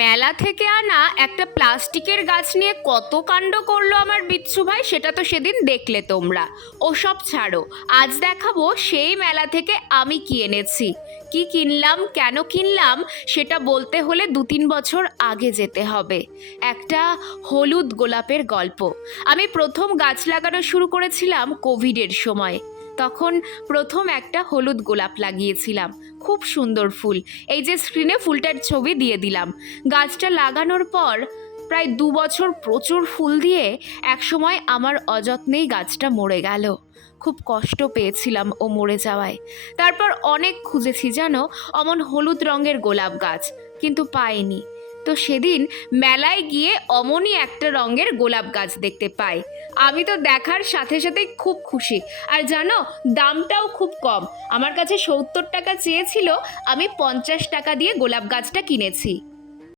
মেলা থেকে আনা একটা প্লাস্টিকের গাছ নিয়ে কত কাণ্ড করলো আমার বিচ্ছু ভাই, সেটা তো সেদিন দেখলে তোমরা। ওসব ছাড়ো, আজ দেখাবো সেই মেলা থেকে আমি কি এনেছি। কি কিনলাম, কেন কিনলাম, সেটা বলতে হলে 2-3 বছর আগে যেতে হবে। একটা হলুদ গোলাপের গল্প। আমি প্রথম গাছ লাগানো শুরু করেছিলাম কোভিডের সময়। তখন প্রথম একটা হলুদ গোলাপ লাগিয়েছিলাম। খুব সুন্দর ফুল। এই যে স্ক্রিনে ফুলটার ছবি দিয়ে দিলাম। গাছটা লাগানোর পর প্রায় 2 বছর প্রচুর ফুল দিয়ে একসময় আমার অযত্নেই গাছটা মরে গেল। খুব কষ্ট পেয়েছিলাম ও মরে যাওয়ায়। তারপর অনেক খুঁজেছি জানো অমন হলুদ রঙের গোলাপ গাছ, কিন্তু পাইনি। তো সেদিন মেলায় গিয়ে অমনই একটা রঙের গোলাপ গাছ দেখতে পাই। আমি তো দেখার সাথে সাথেই খুব খুশি। আর জানো, দামটাও খুব কম। আমার কাছে 70 টাকা চেয়েছিল, আমি 50 টাকা দিয়ে গোলাপ গাছটা কিনেছি।